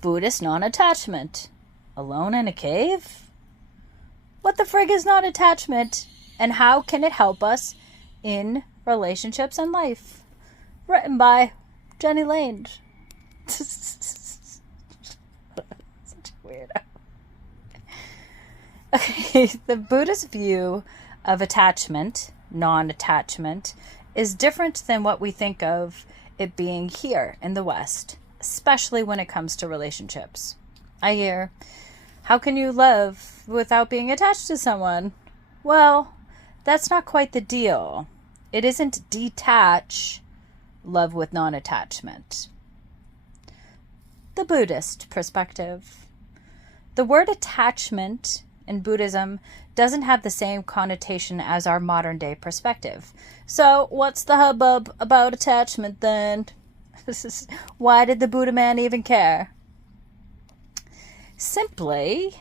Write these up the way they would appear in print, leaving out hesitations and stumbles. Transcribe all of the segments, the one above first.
Buddhist non-attachment. Alone in a cave? What the frig is non-attachment? And how can it help us in relationships and life? Written by Jenny Lane. Such a weirdo. Okay, the Buddhist view of attachment, non-attachment, is different than what we think of it being here in the West, especially when it comes to relationships. I hear, how can you love without being attached to someone? Well, that's not quite the deal. It isn't detach love with non-attachment. The Buddhist perspective. The word attachment in Buddhism doesn't have the same connotation as our modern day perspective. So what's the hubbub about attachment then? Why did the Buddha man even care? Simply,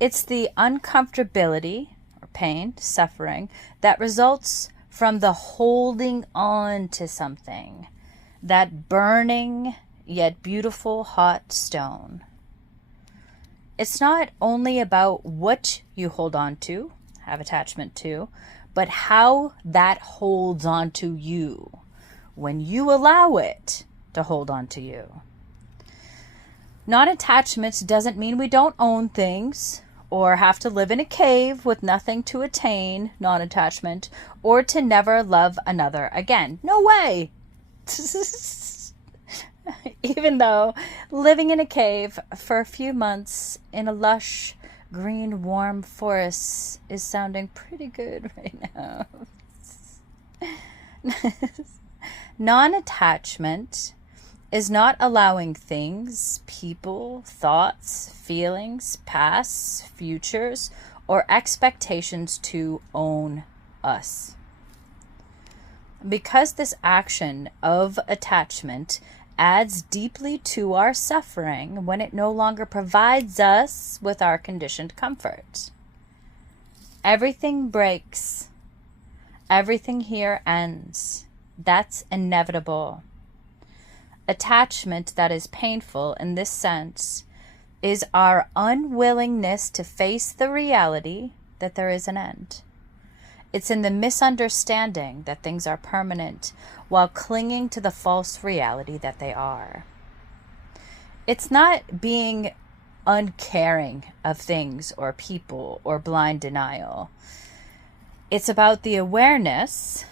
it's the uncomfortability or pain, suffering, that results from the holding on to something, that burning yet beautiful hot stone. It's not only about what you hold on to, have attachment to, but how that holds on to you when you allow it to hold on to you. Non-attachment doesn't mean we don't own things or have to live in a cave with nothing to attain non-attachment or to never love another again. No way! Even though living in a cave for a few months in a lush, green, warm forest is sounding pretty good right now. Non-attachment is not allowing things, people, thoughts, feelings, pasts, futures, or expectations to own us. Because this action of attachment adds deeply to our suffering when it no longer provides us with our conditioned comfort. Everything breaks. Everything here ends. That's inevitable. Attachment that is painful in this sense is our unwillingness to face the reality that there is an end. It's in the misunderstanding that things are permanent while clinging to the false reality that they are. It's not being uncaring of things or people or blind denial. It's about the awareness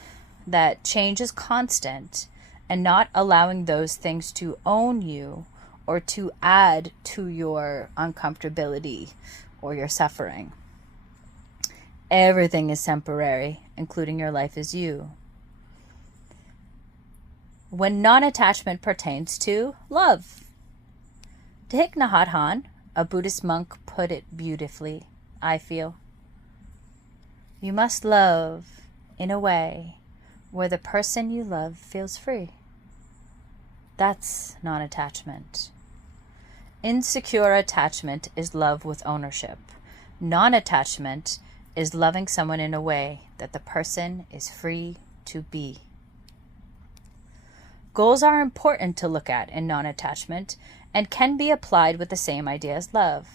that change is constant and not allowing those things to own you or to add to your uncomfortability or your suffering. Everything is temporary, including your life as you. When non-attachment pertains to love. Thich Nhat Hanh, a Buddhist monk, put it beautifully, I feel. You must love in a way where the person you love feels free. That's non-attachment. Insecure attachment is love with ownership. Non-attachment is loving someone in a way that the person is free to be. Goals are important to look at in non-attachment and can be applied with the same idea as love.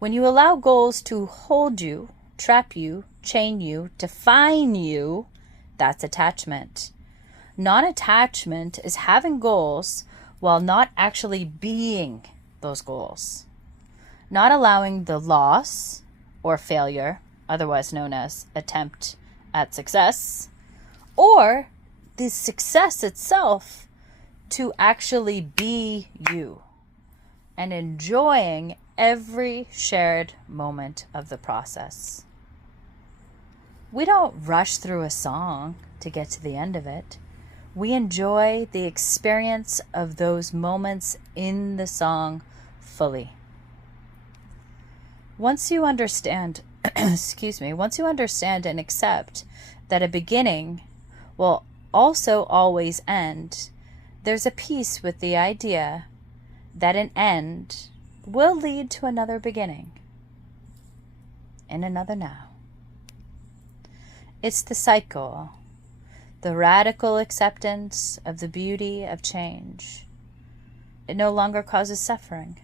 When you allow goals to hold you, trap you, chain you, define you, that's attachment. Non-attachment is having goals while not actually being those goals. Not allowing the loss or failure, otherwise known as attempt at success, or the success itself to actually be you and enjoying every shared moment of the process. We don't rush through a song to get to the end of it. We enjoy the experience of those moments in the song fully. Once you understand, once you understand and accept that a beginning will also always end, there's a peace with the idea that an end will lead to another beginning and another now. It's the cycle, the radical acceptance of the beauty of change. It no longer causes suffering.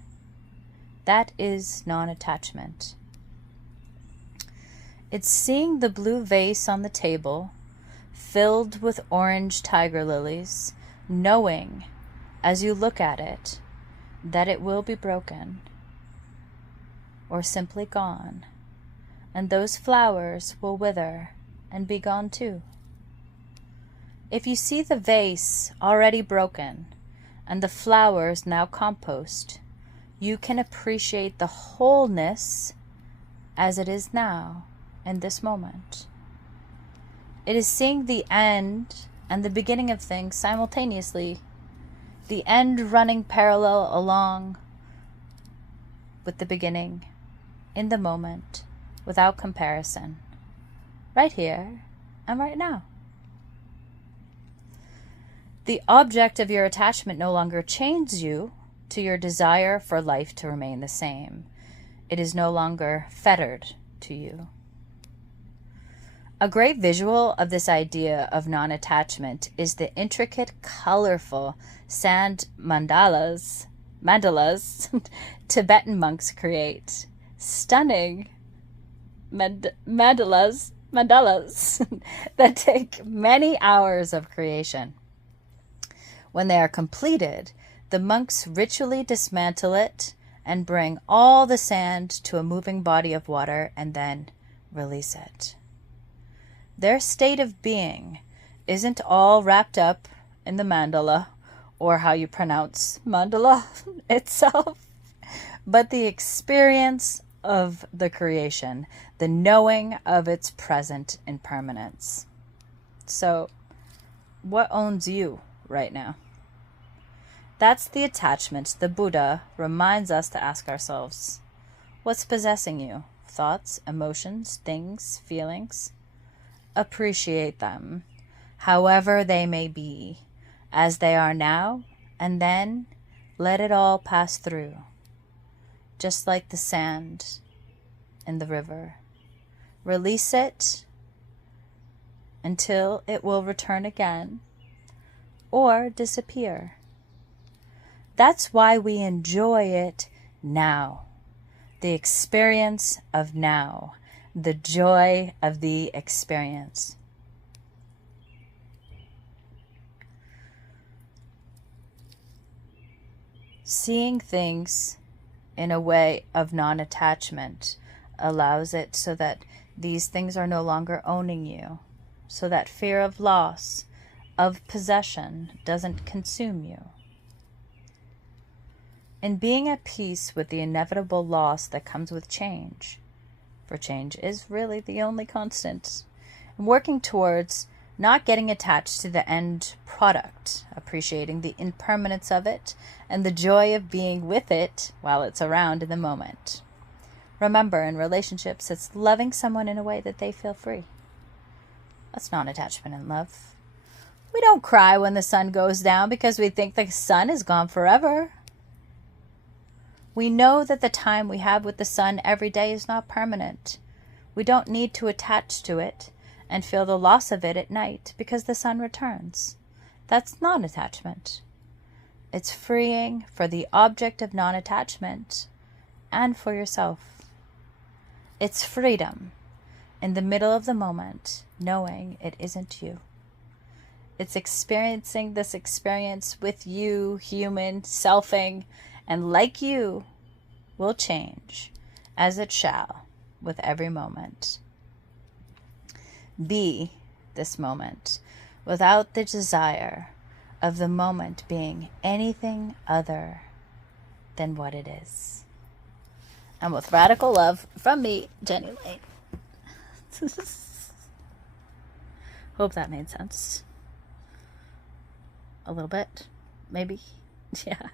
That is non-attachment. It's seeing the blue vase on the table, filled with orange tiger lilies, knowing, as you look at it, that it will be broken, or simply gone, and those flowers will wither and be gone too. If you see the vase already broken, and the flowers now compost, you can appreciate the wholeness as it is now, in this moment. It is seeing the end and the beginning of things simultaneously, the end running parallel along with the beginning, in the moment, without comparison, right here and right now. The object of your attachment no longer chains you to your desire for life to remain the same. It is no longer fettered to you. A great visual of this idea of non-attachment is the intricate, colorful sand mandalas Tibetan monks create. Stunning mandalas that take many hours of creation. When they are completed, the monks ritually dismantle it and bring all the sand to a moving body of water and then release it. Their state of being isn't all wrapped up in the mandala, or how you pronounce mandala itself, but the experience of the creation, the knowing of its present impermanence. So, what owns you right now? That's the attachment the Buddha reminds us to ask ourselves. What's possessing you? Thoughts, emotions, things, feelings? Appreciate them, however they may be, as they are now, and then let it all pass through, just like the sand in the river. Release it until it will return again or disappear. That's why we enjoy it now, the experience of now. The joy of the experience. Seeing things in a way of non-attachment allows it so that these things are no longer owning you, so that fear of loss, of possession, doesn't consume you. In being at peace with the inevitable loss that comes with change, for change is really the only constant, and working towards not getting attached to the end product, appreciating the impermanence of it and the joy of being with it while it's around in the moment. Remember, in relationships, it's loving someone in a way that they feel free. That's non-attachment in love. We don't cry when the sun goes down because we think the sun is gone forever. We know that the time we have with the sun every day is not permanent. We don't need to attach to it and feel the loss of it at night because the sun returns. That's non-attachment. It's freeing for the object of non-attachment and for yourself. It's freedom in the middle of the moment, knowing it isn't you. It's experiencing this experience with you, human, selfing, and like you, will change, as it shall, with every moment. Be this moment, without the desire of the moment being anything other than what it is. And with radical love from me, Jenny Lane. Hope that made sense. A little bit, maybe. Yeah.